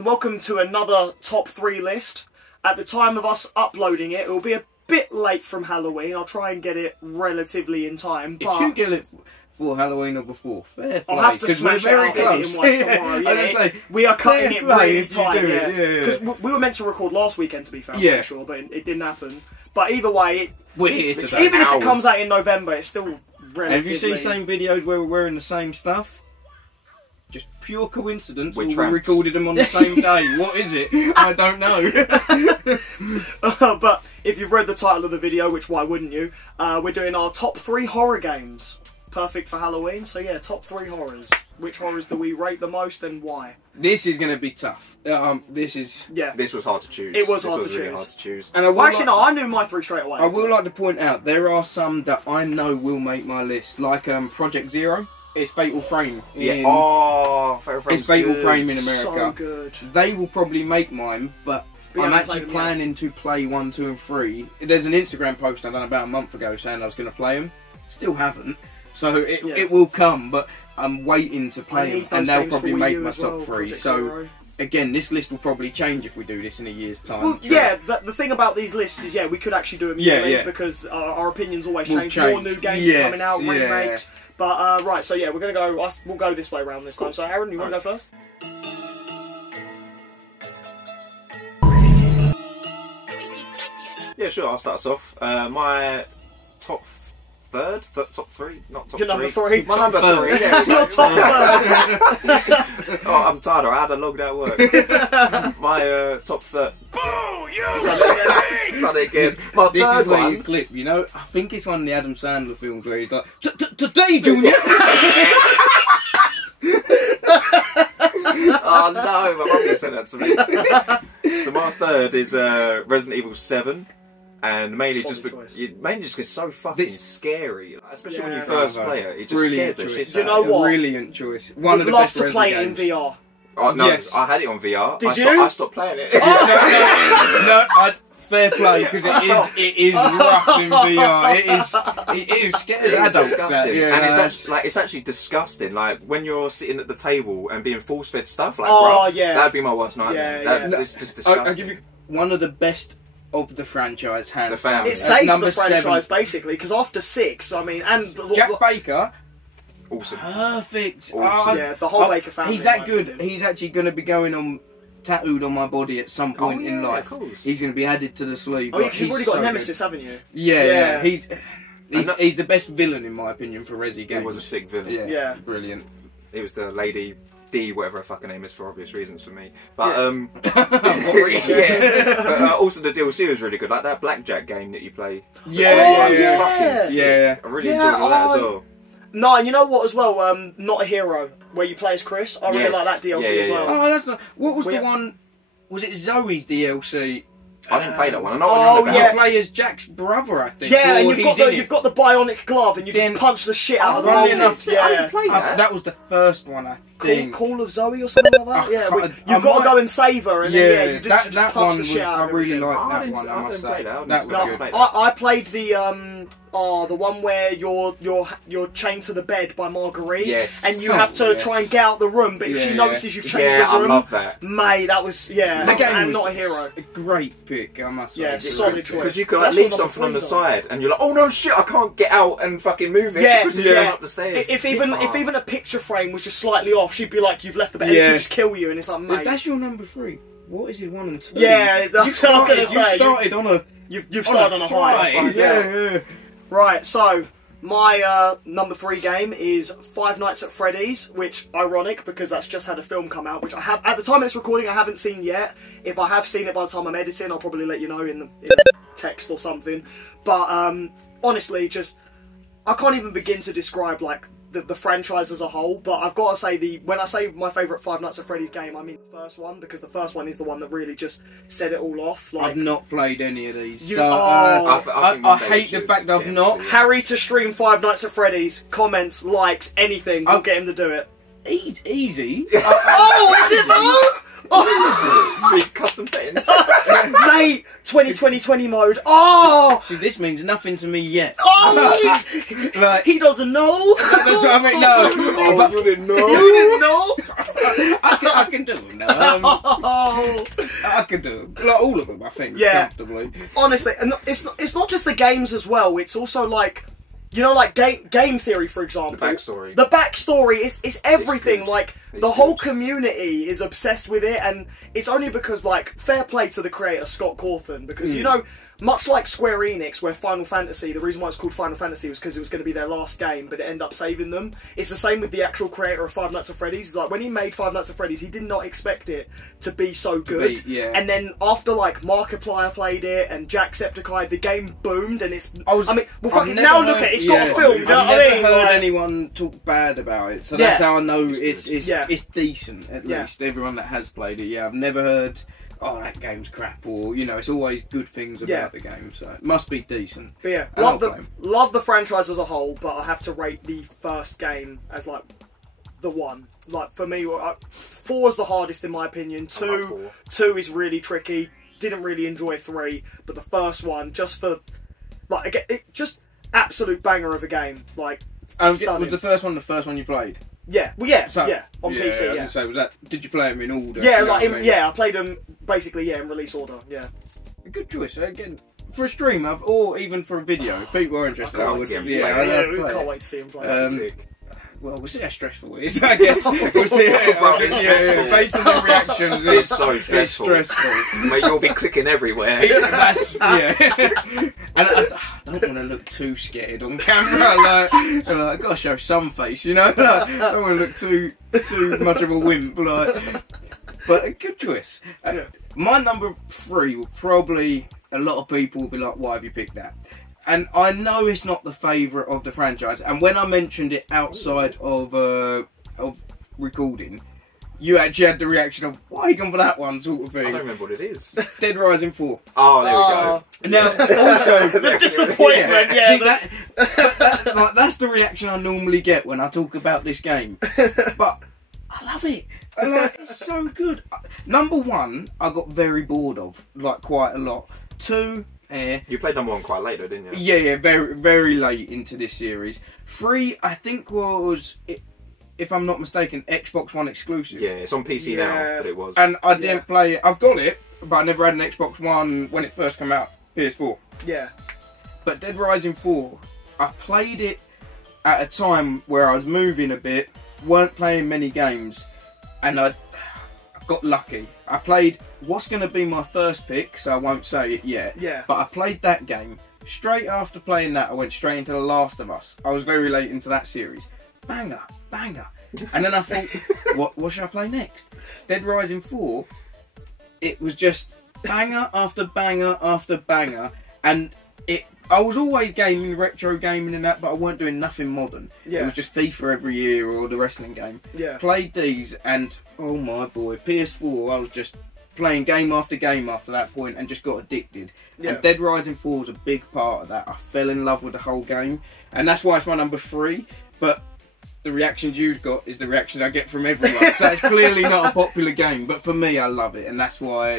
and welcome to another top 3 list. At the time of us uploading it, it will be a bit late from Halloween. I'll try and get it relatively in time. But if you get it for Halloween or before, fair play. I'll have to smash it out in one tomorrow. Yeah, we are cutting it really in time, because we were meant to record last weekend, to be fair, I'm pretty sure, but it didn't happen. But either way, we're here today. Even if it comes out in November, it's still relatively... Have you seen the same videos where we're wearing the same stuff? Just pure coincidence. We recorded them on the same day. What is it? I don't know. But if you've read the title of the video, which why wouldn't you? We're doing our top 3 horror games. Perfect for Halloween. So yeah, top 3 horrors. Which horrors do we rate the most and why? This is going to be tough. This was hard to choose. It was hard to choose. Really hard to choose. And I knew my 3 straight away. I will like to point out there are some that I know will make my list, like Project Zero. It's Fatal Frame. Fatal Frame. It's Fatal Frame in America. So good. They will probably make mine, but I'm actually planning to play 1, 2, and 3. There's an Instagram post I done about a month ago saying I was going to play them. Still haven't. So it will come, but I'm waiting to play them, and they'll probably make my top 3. So again, this list will probably change if we do this in a year's time. Well, yeah, but the thing about these lists is, we could actually do them yearly because our opinions always change. More new games coming out, remakes. But right, so we're gonna go. We'll go this way around this time. So, Aaron, you want to go first? Yeah, sure. I'll start us off. My top top 3, not top 3. Your number 3. My number 3. Yeah, your top 3. Oh, I'm tired. I had a long day at work. My top 3. Oh, you done it again. My this third is where one. you clip. You know, I think it's one of the Adam Sandler films where he's like, "Today, Junior." Oh no, my mum sent that to me. So my third is Resident Evil 7. And mainly just because it's so fucking scary, especially when you first play it. It just scares the shit out of you. You know what? Brilliant choice. One of the best to play it in games. VR. Oh no, yes. I had it on VR. Did you? I stopped playing it. No, fair play, because it is rough in VR. It is scary. Adults, and it's actually disgusting. Like when you're sitting at the table and being force fed stuff. Like, that'd be my worst nightmare. It's just disgusting. I'll give you one of the best of the franchise, hands down. It saved the franchise basically, because after 6, I mean, and Jack Baker, awesome, perfect. Awesome. Yeah, the whole Baker family. He's that good. He's actually going to be going on tattooed on my body at some point in life. He's going to be added to the sleeve. Oh, you've already got Nemesis, haven't you? Yeah. He's the best villain in my opinion for Resi games. He was a sick villain. Yeah, brilliant. It was the lady D, whatever her fucking name is, for obvious reasons for me. But also the DLC was really good, like that blackjack game that you play. Yeah. I really enjoyed that as well. No, and you know what as well? Not a Hero, where you play as Chris. I really like that DLC as well. Oh, that's not. What was the one? Was it Zoe's DLC? I didn't play that one. I know you play as Jack's brother, I think. Yeah, and you've got the bionic glove, and you just punch the shit out of the robots. I didn't play that. That was the first one, I think. Call of Zoe or something like that. You've got to go and save her, and then you just punch the shit out of her. I really liked that one. I must say that was good. I played the one where you're chained to the bed by Marguerite. Yes. And you have to try and get out the room, but if she notices you've changed the room, I love that. Mate, that was The game and was Not a Hero. A great pick, I must say. Yeah, solid choice. Because you could leave something on the side, and you're like, oh no shit, I can't get out and fucking move it. Yeah, because you're up the stairs. If even a picture frame was just slightly off, she'd be like, you've left the bed, and she'd just kill you, and it's like, mate. If that's your number 3, what is it 1 and 2? Yeah, I was going to say. You started on a... You've started on a high. Yeah. Right, so my number 3 game is Five Nights at Freddy's, which ironic because that's just had a film come out, which I have at the time of this recording I haven't seen yet. If I have seen it by the time I'm editing, I'll probably let you know in the text or something. But honestly, just I can't even begin to describe like the franchise as a whole, but I've got to say when I say my favourite Five Nights at Freddy's game, I mean the first one, because the first one is the one that really just set it all off. Like, I've not played any of these, I hate the fact I've not. Harry to stream Five Nights at Freddy's, comments, likes, anything, we'll get him to do it. Easy. Oh, is it though? Oh, custom settings. Mate, hate 2020 mode. Oh! See, this means nothing to me yet. Oh! Like, he doesn't know. That's what I mean, no. Oh, you didn't know? You didn't know? I can do them now. I can do them. Like, all of them, I think, comfortably. Honestly, and it's not just the games as well, it's also like, you know, like game theory, for example. The backstory is everything. Like, the whole community is obsessed with it, and it's only because, like, fair play to the creator, Scott Cawthon, because, you know, much like Square Enix, where Final Fantasy, the reason why it's called Final Fantasy was because it was going to be their last game, but it ended up saving them. It's the same with the actual creator of Five Nights at Freddy's. It's like, when he made Five Nights at Freddy's, he did not expect it to be so good. And then after, like, Markiplier played it and Jacksepticeye, the game boomed, and it's... now look at it, it's got a film, you know what I mean? I've never heard anyone talk bad about it, so that's how I know it's decent, at least. Everyone that has played it, I've never heard... oh, that game's crap, or, you know, it's always good things about the game, so it must be decent. But yeah, love the franchise as a whole, but I have to rate the first game as, like, the one. Like, for me, 4 is the hardest in my opinion. 2 is really tricky. Didn't really enjoy 3, but the first one, just for, like, just absolute banger of a game. Like, was the first one you played? Yeah, on PC. So did you play them in order? Yeah, I played them basically in release order. Yeah, a good choice again for a stream or even for a video. If people are interested, I can't wait to see them play. Well, we'll see how stressful it is, I guess. We'll see based on their reactions. It's so stressful. It's stressful. Mate, you'll be clicking everywhere. And I don't want to look too scared on camera. Like, I've got to show some face, you know? Like, I don't want to look too much of a wimp. Like, but a good choice. My number 3 will probably, a lot of people will be like, why have you picked that? And I know it's not the favourite of the franchise. And when I mentioned it outside of recording, you actually had the reaction of, why are you going for that one, sort of thing. I don't remember what it is. Dead Rising 4. Oh, there we go. Now, also... the disappointment, See, that's the reaction I normally get when I talk about this game. But I love it. It's so good. Number 1, I got very bored of, like, quite a lot. 2... you played number 1 quite late though, didn't you? Yeah, very, very late into this series. 3, I think was, if I'm not mistaken, Xbox One exclusive. Yeah, it's on PC now, but it was. And I didn't play it. I've got it, but I never had an Xbox One when it first came out, PS4. Yeah. But Dead Rising 4, I played it at a time where I was moving a bit, weren't playing many games, and I got lucky. I played what's going to be my first pick, so I won't say it yet. Yeah. But I played that game. Straight after playing that, I went straight into The Last of Us. I was very late into that series. Banger, banger. And then I thought, what should I play next? Dead Rising 4, it was just banger after banger after banger. And I was always gaming, retro gaming and that, but I weren't doing nothing modern. Yeah. It was just FIFA every year or the wrestling game. Yeah. Played these and, oh my boy, PS4, I was just playing game after that point and just got addicted. Yeah. And Dead Rising 4 was a big part of that. I fell in love with the whole game. And that's why it's my number 3. But the reactions you've got is the reactions I get from everyone. So it's clearly not a popular game. But for me, I love it. And that's why,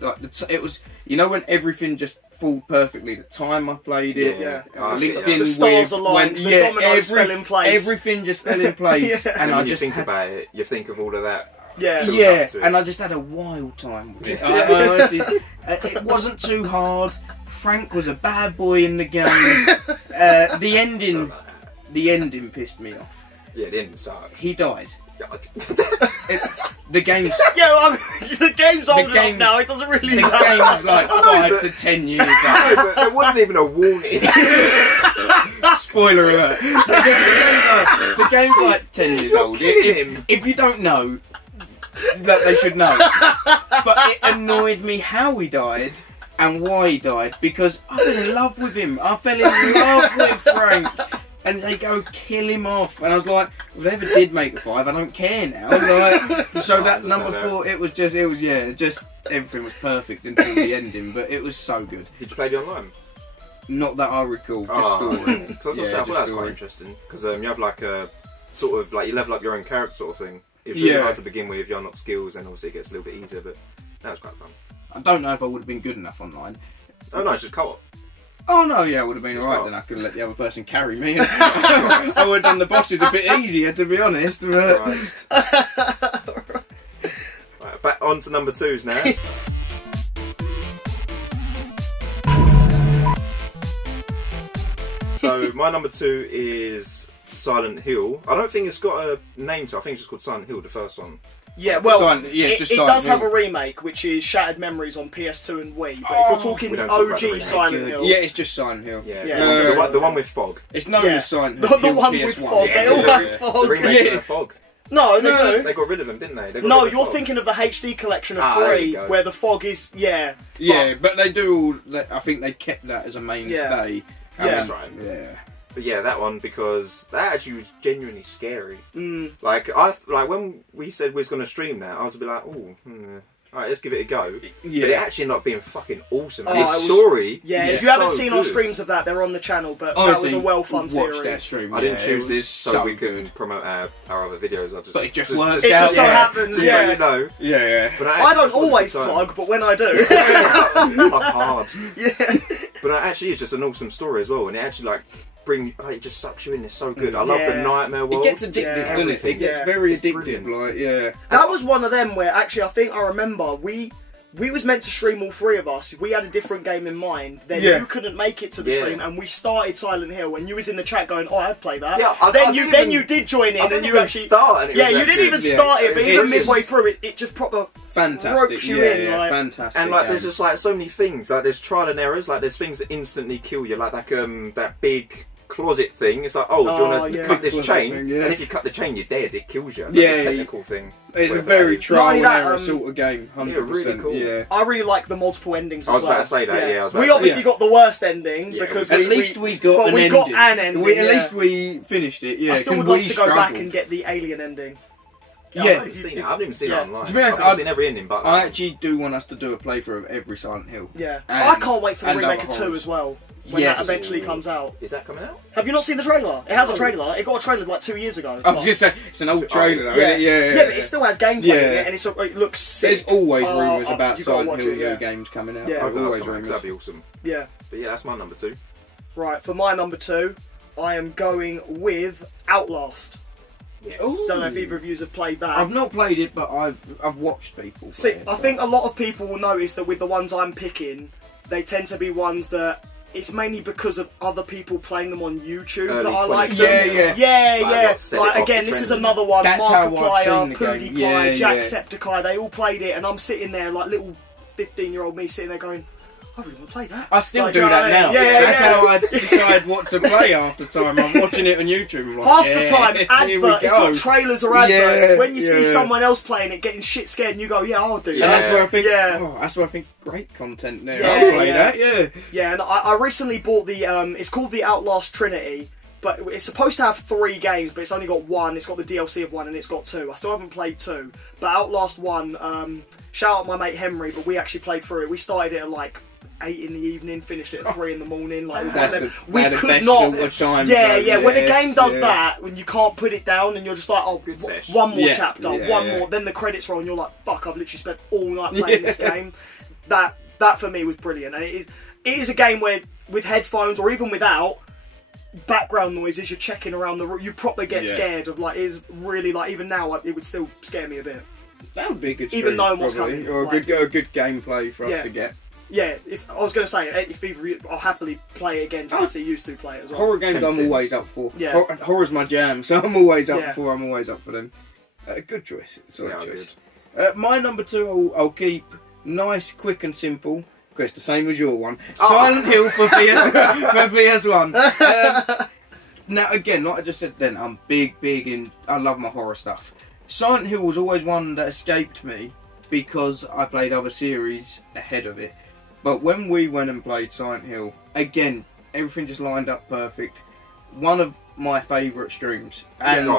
like it was, you know, when everything just fall perfectly. The time I played it, the stars aligned, the dominoes fell in place. Everything just fell in place. And when you think about it, you think of all of that. And I just had a wild time with it. I honestly, it wasn't too hard. Frank was a bad boy in the game. The ending pissed me off. Yeah, the ending sucks. He died. The game's the game's old enough now. It doesn't really. The game's like 5 to 10 years old. No, but there wasn't even a warning. Spoiler alert. The game's like 10 years old. If you don't know, that they should know. But it annoyed me how he died and why he died, because I fell in love with him. I fell in love with Frank. And they go kill him off, and I was like, if they ever did make a 5, I don't care now. Like, so that number 4, it was just everything was perfect until the ending, but it was so good. Did you play the online? Not that I recall, just story. That's quite interesting, because you have like a sort of like you level up your own character sort of thing. It's really hard to begin with. If you're not skills, then obviously it gets a little bit easier, but that was quite fun. I don't know if I would have been good enough online. Oh no, it's just co-op. Oh no, yeah, I would have been alright then. I could have let the other person carry me. I would have done the bosses a bit easier, to be honest. But... Right, back on to number 2s now. So my number 2 is Silent Hill. I don't think it's got a name to it. I think it's just called Silent Hill, the first one. Yeah, well, it does have a remake, which is Shattered Memories on PS2 and Wii. But if we're talking OG Silent Hill... Yeah, it's just Silent Hill. Yeah. The one with fog. It's known as Silent Hill. The one with fog. They all have fog. The remake of fog. No, they do. They got rid of them, didn't they? No, you're thinking of the HD collection of 3, where the fog is... Yeah. But they do all... I think they kept that as a mainstay. Yeah, that's right. Yeah. But yeah, that one, because that actually was genuinely scary. Like when we said we was going to stream that, I was a bit like, oh, alright, let's give it a go. Yeah. But it actually ended up being fucking awesome. Its story, if you haven't seen our streams of that, they're on the channel. But honestly, that was a well-fun series. Stream, I didn't choose this so we could promote our other videos. But it just works out. It just so happens. Just so you know. Yeah. But I don't always plug, but when I do, not hard. Yeah. But it actually is just an awesome story as well, and it actually it just sucks you in. It's so good. I love the nightmare world. It gets addictive, doesn't it? It gets very addictive. That was one of them where actually I think I remember we was meant to stream all 3 of us. We had a different game in mind. Then you couldn't make it to the stream, and we started Silent Hill. And you was in the chat going, "Oh, I'd play that." Yeah, then you did join in, and you actually started. Yeah, you didn't even start it, but even midway through it just proper fantastic. ropes you in. Fantastic. And there's just so many things. Like there's trial and errors. Like there's things that instantly kill you. Like that big closet thing. It's like, do you want to cut this chain? And if you cut the chain, you're dead. It kills you. That's a technical thing. It's a very trial and error sort of game. 100%. Yeah, really cool. Yeah. I really like the multiple endings as well. I was about to say that. Yeah, we obviously got the worst ending because at least we got an ending. At least we finished it. Yeah. I still would love to go back and get the alien ending. I haven't even seen it online. To be honest, I've seen every ending, but I actually do want us to do a playthrough of every Silent Hill. Yeah, I can't wait for the remake of 2 as well. When that eventually comes out. Is that coming out? Have you not seen the trailer? It has a trailer. It got a trailer like 2 years ago. I was just saying, it's an old trailer. Yeah, but it still has gameplay in it, and it looks sick. There's always rumours about Silent Hill games coming out. Yeah, always rumours. That'd be awesome. Yeah. But yeah, that's my number 2. Right, for my number 2, I am going with Outlast. Yes. Don't know if either of you have played that. I've not played it, but I've watched people play it. I think a lot of people will notice that with the ones I'm picking, they tend to be ones that it's mainly because of other people playing them on YouTube that I like them. Yeah. Like again, this is another one. Markiplier, PewDiePie, Jacksepticeye, they all played it, and I'm sitting there like little 15-year-old me sitting there going, I really want to play that. I still do that now. That's how I decide what to play half the time. I'm watching it on YouTube. Like, half the time, adverts, it's not trailers or adverts. It's when you see someone else playing it, getting shit scared, and you go, yeah, I'll do that. And that's where I think, that's where I think great content there. I'll play that, Yeah, and I recently bought the, it's called the Outlast Trinity. But it's supposed to have 3 games, but it's only got 1. It's got the DLC of 1, and it's got 2. I still haven't played 2. But Outlast 1, shout out my mate Henry, but we actually played through it. We started it at like 8 in the evening, finished it at 3 in the morning. Like we could not. When a game does that, when you can't put it down, and you're just like, oh, one more chapter, one more. Then the credits roll, and you're like, fuck, I've literally spent all night playing this game. That for me was brilliant, and it is a game where with headphones or even without background noises, you're checking around the room, you probably get scared of it is really like even now it would still scare me a bit. That would be a good stream, even knowing what's coming, or a good gameplay for us to get. Yeah, if I was going to say, if either you, I'll happily play it again just to see you two play it as well. Horror games I'm always up for. Yeah. Horror's my jam, so I'm always up for. I'm always up for them. Good choice. Solid choice. My number 2, I'll keep nice, quick, and simple. It's the same as your one. Silent Hill for PS1. Now again, like I just said then, I'm big in. I love my horror stuff. Silent Hill was always one that escaped me because I played other series ahead of it. But when we went and played Silent Hill, again, everything just lined up perfect. One of my favourite streams, and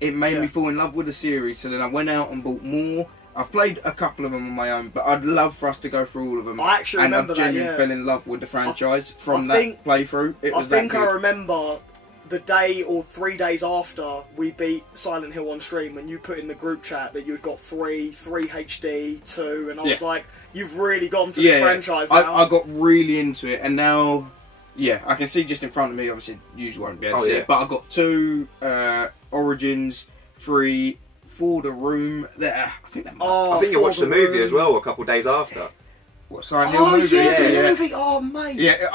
it made me fall in love with the series. So then I went out and bought more. I've played a couple of them on my own, but I'd love for us to go through all of them. I actually remember that, and I genuinely fell in love with the franchise from that playthrough. I think I remember the day or 3 days after we beat Silent Hill on stream, and you put in the group chat that you'd got 3 HD, 2, and I was like, you've really gone for this franchise now. I got really into it, and now, I can see just in front of me, obviously you usually won't be able to see it, but I got 2 Origins, 3, For the Room. I think you watched the movie as well a couple of days after. What, Silent Hill movie? Yeah, the movie. Oh, mate. Yeah,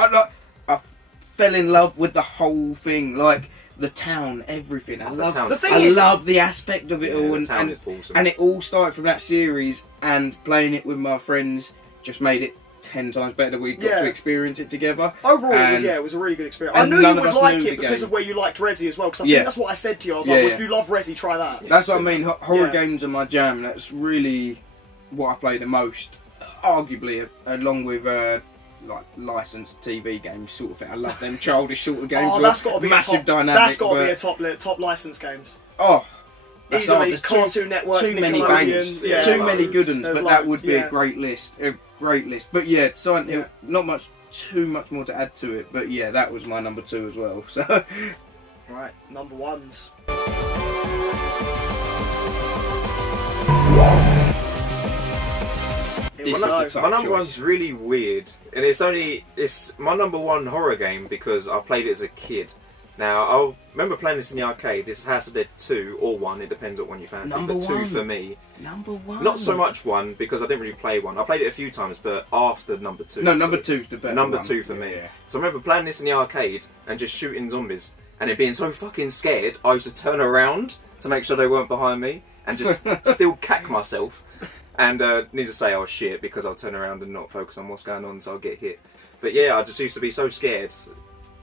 I fell in love with the whole thing, like the town, everything. I love the aspect of it all, and it all started from that series, and playing it with my friends just made it 10 times better that we got to experience it together. Overall, it was a really good experience. I knew you would like it because of where you liked Resi as well, because I think that's what I said to you. I was like, well, if you love Resi, try that. That's what I mean, horror games are my jam. That's really what I play the most, arguably, along with like licensed TV games sort of thing. I love them childish sort of games. Oh, that's got to be massive dynamic. That's got to be a top licensed games. Oh, easily Cartoon Network, too many bangers, too many good ones. But that would be a great list. But yeah, Silent Hill, not too much more to add to it. But yeah, that was my number 2 as well. So right, number 1s. My number 1's really weird, and it's my number 1 horror game because I played it as a kid. Now, I remember playing this in the arcade. This is House of Dead 2 or 1, it depends on what you fancy. Number but 2 1. for me. Number 1. Not so much 1 because I didn't really play 1. I played it a few times, but after number 2. No, number 2's the better Number one. 2 for me. Yeah. So I remember playing this in the arcade and just shooting zombies, and it being so fucking scared, I used to turn around to make sure they weren't behind me and just still cack myself. And need to say I was shit because I'll turn around and not focus on what's going on, so I'll get hit. But yeah, I just used to be so scared.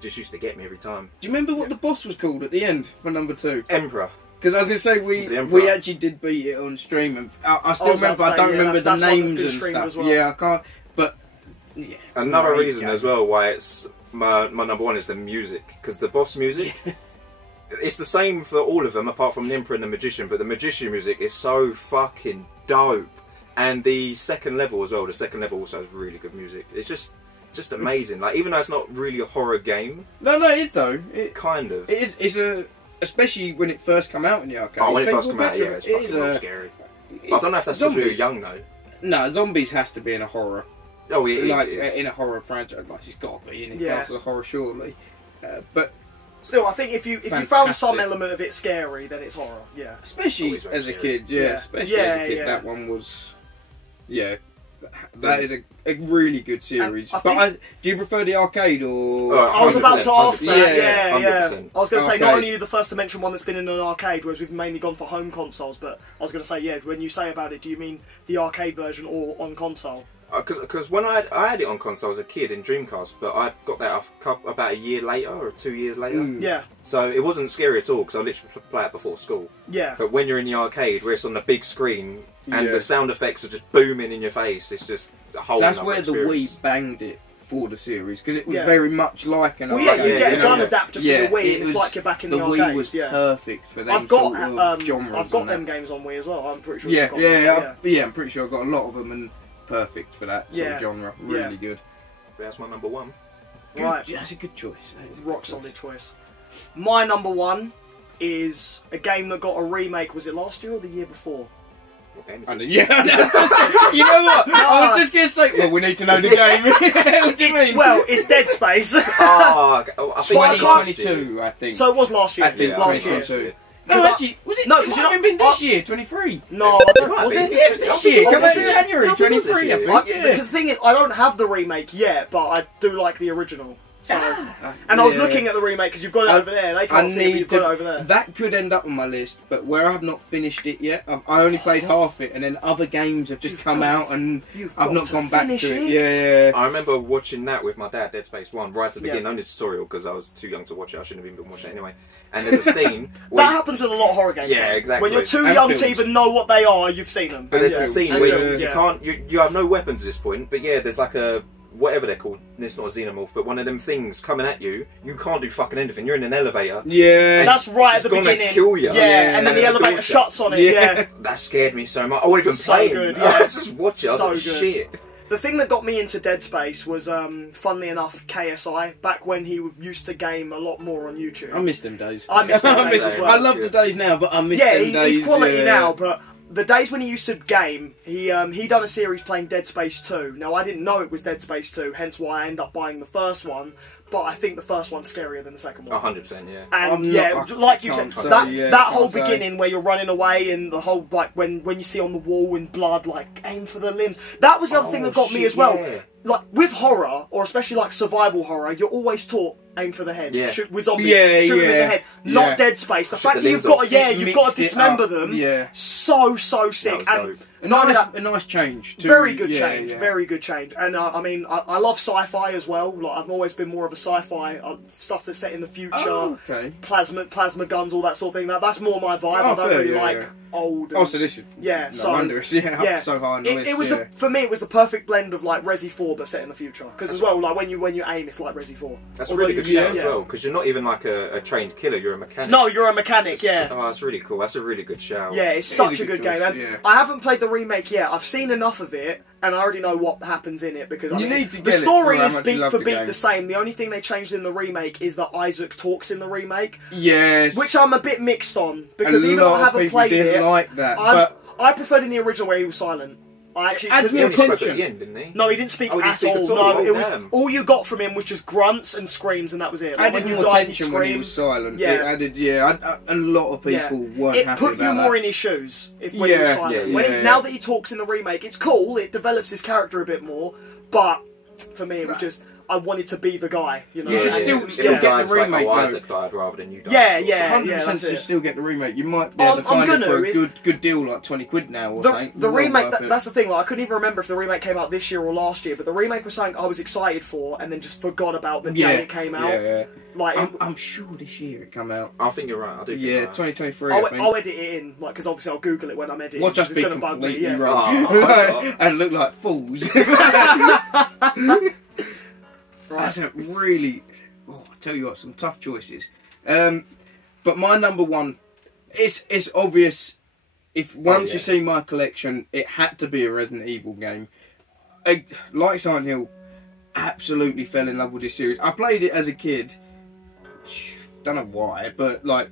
Just used to get me every time. Do you remember what the boss was called at the end for number 2? Emperor. Because as I say, we actually did beat it on stream, and I still remember. I don't remember the names and stuff. Well. Yeah, I can't. But yeah, another reason as well why it's my number 1 is the music, because the boss music. It's the same for all of them apart from the Emperor and the Magician, but the Magician music is so fucking dope. And the second level as well. The second level also has really good music. It's just amazing. Like, even though it's not really a horror game. No, it is though. It kind of. It is. It's especially when it first came out in the arcade. Oh, when it first came out, it's fucking scary. I don't know if that's because we were young though. No, zombies has to be in a horror. Oh, it is. Like in a horror franchise, like it's got to be in it. Class as a horror, surely. But still, I think if you found some element of it scary, then it's horror. Yeah. Especially as a kid. Especially as a kid, that one was. Yeah, that is a really good series. Do you prefer the arcade or? I was about to ask that. Yeah. 100%. I was going to say, not only are you the first to mention one that's been in an arcade, whereas we've mainly gone for home consoles, but I was going to say, when you say about it, do you mean the arcade version or on console? Because when I had it on console as a kid in Dreamcast, but I got that about a year later or 2 years later. Yeah. So it wasn't scary at all because I literally play it before school. Yeah. But when you're in the arcade, where it's on the big screen and the sound effects are just booming in your face, it's just a whole. That's where experience. The Wii banged it for the series because it was very much like an arcade. You get a gun adapter for the Wii, and it's like you're back in the arcades. The Wii was perfect for them sort of genres. I've got them games on Wii as well. I'm pretty sure. I'm pretty sure I've got a lot of them and. Perfect for that sort of genre. Really good. That's my number 1. Right. That's a good choice. Rock solid choice. My number 1 is a game that got a remake. Was it last year or the year before? What game is it? You know what? I was just going to say, well, we need to know the game. What do you mean? Well, it's Dead Space. I think 2022, I think. So it was last year. I think last 2022. year. No, actually, was it? No, it might have been this year, 23. No, was it? Yeah, it was this year. Come out in January, 23, I think. Because the thing is, I don't have the remake yet, but I do like the original. So, and I was looking at the remake because you've got it over there. They can't see it, but you've got it over there. That could end up on my list, but where I've not finished it yet, I only played half it, and then other games have just come out, and I've not gone back to it. Yeah. I remember watching that with my dad, Dead Space 1, right at the beginning, only tutorial because I was too young to watch it. I shouldn't have even been watching it anyway. And there's a scene that happens with a lot of horror games. Yeah, exactly. When you're too young to even know what they are, you've seen them. But there's a scene where you can't, you have no weapons at this point. But there's like a whatever they're called. It's not a xenomorph, but one of them things coming at you. You can't do fucking anything. You're in an elevator. Yeah, that's right at the beginning. It's gonna kill you. Yeah, and then the elevator shuts on it. Yeah, that scared me so much. I won't even play it. Good. I just watch it. I was like, shit. The thing that got me into Dead Space was, funnily enough, KSI, back when he used to game a lot more on YouTube. I miss them days. I miss them days as well. I love the days now, but I miss them days. Yeah, he's quality now, but the days when he used to game, he done a series playing Dead Space 2. Now, I didn't know it was Dead Space 2, hence why I ended up buying the first one. But I think the first one's scarier than the second one. 100%, yeah. And like you said, that whole beginning where you're running away and the whole, like, when you see on the wall in blood, like, aim for the limbs. That was the other thing that got me as well. Yeah. Like, with horror, or especially like survival horror, you're always taught aim for the head. Yeah. Shoot with zombies, shoot them in the head. Not Dead Space. The fact that you've got to dismember them. Yeah. So sick. And a nice change. Too. Very good change. Yeah. Very good change. And I mean, I love sci-fi as well. Like, I've always been more of a sci-fi stuff that's set in the future. Oh, okay. Plasma guns, all that sort of thing. That's more my vibe. I don't really like old. Oh, so this is wondrous. Yeah, so high on the list. It was for me, it was the perfect blend of like Resi 4 but set in the future. Because as well, like when you aim, it's like Resi 4. That's a really good shout as well. Because you're not even like a trained killer. You're a mechanic. No, you're a mechanic. Oh, that's really cool. That's a really good shout. Yeah, it's such a good game. And I haven't played the remake yet. I've seen enough of it, and I already know what happens in it because the story is beat for beat the same. The only thing they changed in the remake is that Isaac talks in the remake. Yes, which I'm a bit mixed on because even though I haven't played it, like that. I preferred in the original where he was silent. I actually he only spoke at the end, didn't he? No, he didn't speak at all. No, it was all you got from him was just grunts and screams, and that was it. Like, added more tension when he was silent. Yeah, it added. Yeah, a lot of people weren't happy about that. It put you more in his shoes when he was silent. Now that he talks in the remake, it's cool. It develops his character a bit more, but for me, it was just. I wanted to be the guy, you know. You should still get the remake. Like, Isaac died rather than you died. Yeah, 100% should still get the remake. You might be able to find it for a good deal, like £20 now or something. The remake, that's the thing. Like, I couldn't even remember if the remake came out this year or last year, but the remake was something I was excited for, and then just forgot about the day it came out. Yeah. Like, I'm sure this year it came out. I think you're right. I do. Yeah, 2023. I'll edit it in, like, because obviously I'll Google it when I'm editing. Watch us be completely wrong and look like fools. Right. That's a really... I tell you what, some tough choices. But my number one, it's obvious. If once you see my collection, it had to be a Resident Evil game. Like Silent Hill, absolutely fell in love with this series. I played it as a kid. Don't know why, but like...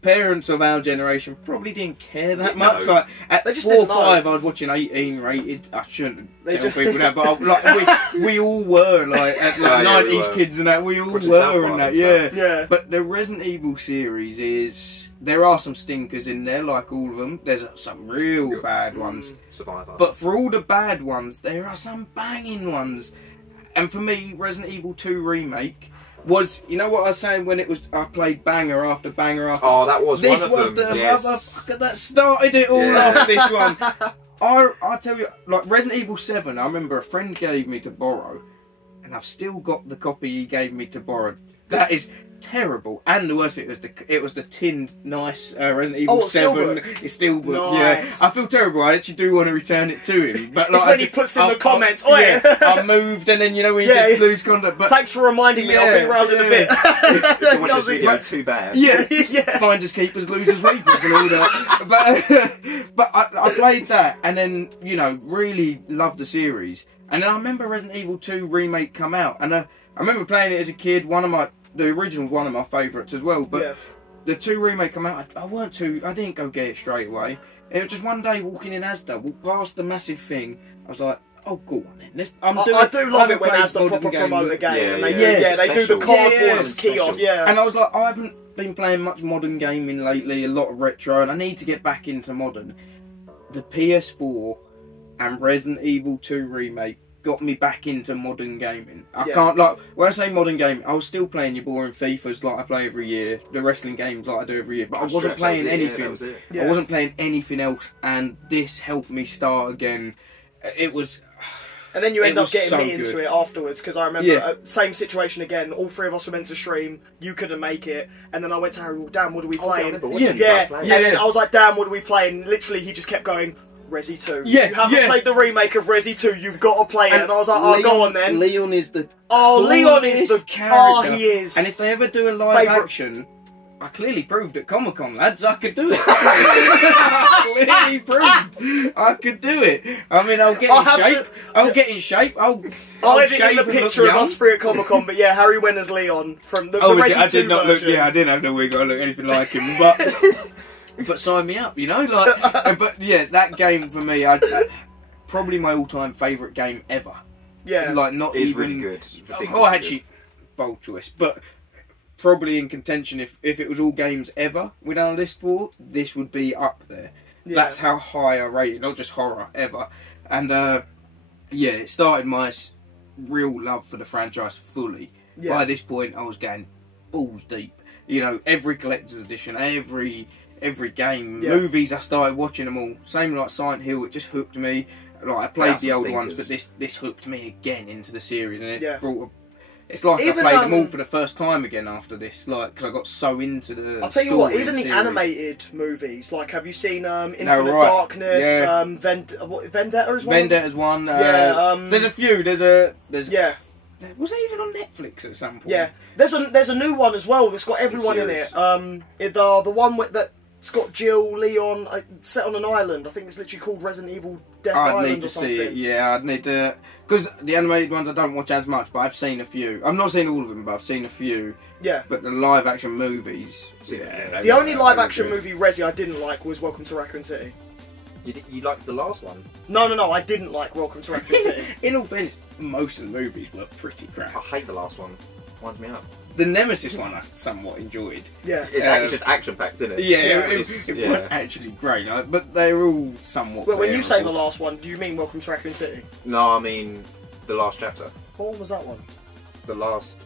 Parents of our generation probably didn't care that much. Like at 4 or 5, I was watching 18 rated. I shouldn't tell people that, but like we all were like at like 90s kids and that. We all were and that. Yeah. But the Resident Evil series there are some stinkers in there, like all of them. There's some real bad ones. Survivor. But for all the bad ones, there are some banging ones. And for me, Resident Evil 2 Remake. Was, you know what I was saying when I played banger after banger after... Oh, that was one of them. This was the motherfucker that started it all off, this one. I tell you, like Resident Evil 7, I remember a friend gave me to borrow, and I've still got the copy he gave me to borrow. That is terrible. And the worst bit it was the tinned nice Resident Evil 7. It's still nice. Yeah. I feel terrible. I actually do want to return it to him. But like, it's when he puts in the comments. I moved and then when you just lose contact. But thanks for reminding me. I'll be around in a bit. Watch this video too bad. Yeah. Finders keepers, losers weepers and all that. But I played that and then really loved the series. And then I remember Resident Evil 2 Remake come out, and I remember playing it as a kid. The original one of my favourites as well, but the 2 Remake come out, I didn't go get it straight away. It was just one day walking in Asda, walked past the massive thing, I was like, oh, go on then. I do love it when Asda proper promote a game. They do the cardboard kiosk, And I was like, I haven't been playing much modern gaming lately, a lot of retro, and I need to get back into modern. The PS4 and Resident Evil 2 Remake got me back into modern gaming. I can't, like, when I say modern gaming, I was still playing your boring FIFAs like I play every year, the wrestling games like I do every year, but I wasn't playing anything. I wasn't playing anything else, and this helped me start again. It was... And then you end up getting me into it afterwards, because I remember, same situation again, all 3 of us were meant to stream, you couldn't make it, and then I went to Harry, well, Dan, what are we playing? And then I was like, Dan, what are we playing? And literally he just kept going, Resi 2. You haven't played the remake of Resi 2, you've got to play it. And I was like, go on then. Leon is the Leon is the character. he is. And if they ever do a live action, I clearly proved at Comic-Con, lads, I could do it. I clearly proved I could do it. I mean, I'll get in shape. I'll get in shape. I'll edit in the picture of us three at Comic-Con, but yeah, Harry went as Leon from the Resident Evil version. I didn't have the wig. I look anything like him, but sign me up, you know. But yeah, that game for me, probably my all-time favourite game ever. Yeah, like not it's even really good. Actually, bold choice, but probably in contention. If it was all games ever we'd done a list for, this would be up there. Yeah. That's how high I rate it, not just horror ever. And yeah, it started my real love for the franchise fully. Yeah. By this point, I was going balls deep. You know, every collector's edition, every game, movies. I started watching them all. Same like Silent Hill, it just hooked me. Like I played the old ones, but this hooked me again into the series, and it brought. It's like I played them all for the first time again after this, like, because I got so into the. I'll tell you what, even the animated movies, like, have you seen Infinite Darkness, yeah. Vendetta as well? Vendetta's one. There's a few. There's Was it even on Netflix at some point? Yeah, there's a new one as well that's got everyone in it. The one that's got Jill, Leon, set on an island. I think it's literally called Resident Evil Death Island. I'd need to see it. Yeah, I'd need to, because the animated ones I don't watch as much, but I've seen a few. I've not seen all of them, but I've seen a few. Yeah. But the live action movies. Yeah. The only live action movie Resi I didn't like was Welcome to Raccoon City. You liked the last one? No, I didn't like Welcome to Raccoon City. In all fairness, most of the movies were pretty crap. I hate the last one. Winds me up. The Nemesis one I somewhat enjoyed. Yeah. It's just action-packed, isn't it? Yeah, it wasn't actually great, but they're all somewhat. Well, when you say the last one, do you mean Welcome to Raccoon City? No, I mean the last chapter. What one was that one? The last...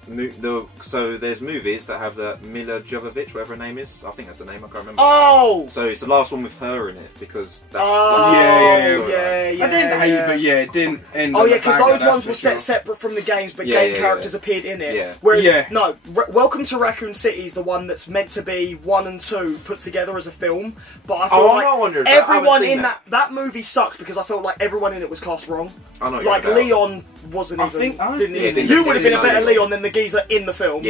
So there's movies that have the Mila Jovovich, whatever her name is. I think that's her name, I can't remember. Oh! So it's the last one with her in it, because that's... Yeah. I didn't hate it, but yeah, it didn't end. Oh yeah, because those ones were set separate from the games, but game characters appeared in it. Yeah. Whereas, no, Welcome to Raccoon City is the one that's meant to be 1 and 2 put together as a film. But I feel like everyone in that movie sucks because I felt like everyone in it was cast wrong. I know. Like Leon wasn't even. You would have been a better Leon than the geezer in the film.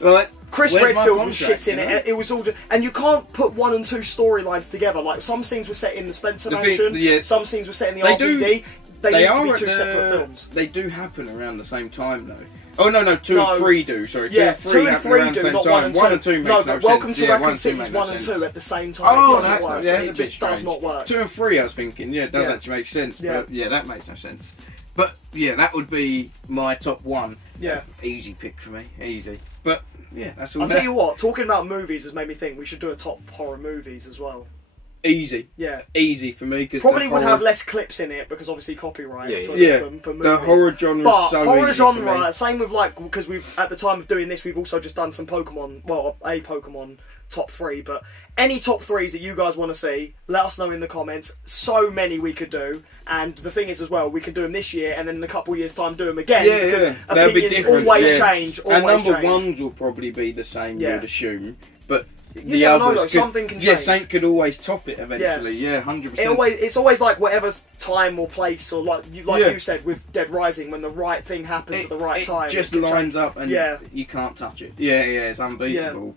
Like, Chris Redfield was shit in it. It was all just, and you can't put 1 and 2 storylines together. Like some scenes were set in the Spencer Mansion, some scenes were set in the RPD. They need to be 2 separate films. They do happen around the same time though. Oh no, 2 and 3 do. Sorry, 2 and 3 do, not 1 and 2. 1 and 2 makes no sense. Welcome to Raccoon City is 1 and 2 at the same time. Oh, it just does not work. 2 and 3, I was thinking, it does actually make sense. But yeah, that makes no sense. But yeah, that would be my top 1. Yeah, easy pick for me, easy. But yeah, that's all. I'll tell you what, talking about movies has made me think we should do a top horror movies as well. Easy. Yeah. Easy for me. Cause probably would have less clips in it because obviously copyright for movies. The horror genre is so horror easy genre, same with like, because we've, at the time of doing this, we've also just done some Pokemon, well, a Pokemon top 3, but any top 3s that you guys want to see, let us know in the comments. So many we could do, and the thing is as well, we can do them this year and then in a couple of years time do them again, because opinions always change, and number 1s will probably be the same, you'd assume, but the others, something can change. Yeah, something could always top it eventually. Yeah, 100%. It's always like whatever's time or place, or like you said with Dead Rising, when the right thing happens at the right time. It just lines up, and you can't touch it. Yeah, it's unbeatable. Yeah.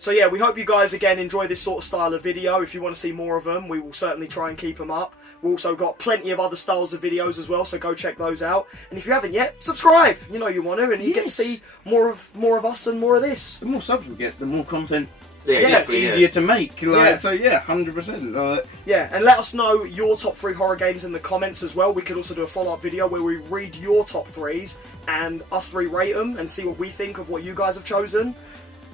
So yeah, we hope you guys again enjoy this sort of style of video. If you want to see more of them, we will certainly try and keep them up. We've also got plenty of other styles of videos as well, so go check those out. And if you haven't yet, subscribe. You know you want to, and you get to see more of us and more of this. The more subs we get, the more content. Yeah, it's easier to make. So yeah, 100%. Yeah, and let us know your top 3 horror games in the comments as well. We could also do a follow-up video where we read your top 3s and us 3 rate them and see what we think of what you guys have chosen.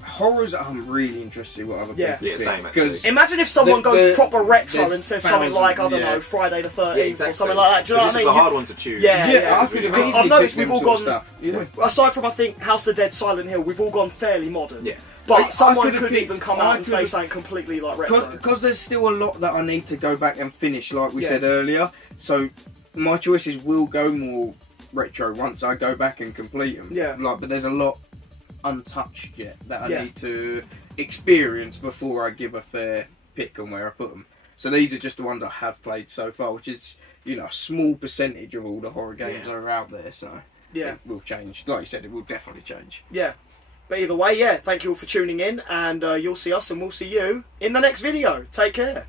Horrors, I'm really interested in what other people think. Same, because imagine if someone goes proper retro and says something like, I don't know, Friday the 13th or something like that. Do you know what I mean? It's a hard one to choose. Yeah. I could have easily I've noticed we've all gone, stuff. aside from I think House of Dead, Silent Hill, we've all gone fairly modern. Yeah. But someone could even come out and say something completely like retro. Because there's still a lot that I need to go back and finish, like we said earlier. So my choices will go more retro once I go back and complete them. Yeah. But there's a lot untouched yet that I need to experience before I give a fair pick on where I put them. So these are just the ones I have played so far, which is, a small percentage of all the horror games that are out there. So it will change. Like you said, it will definitely change. Yeah. But either way, yeah, thank you all for tuning in, and you'll see us and we'll see you in the next video. Take care.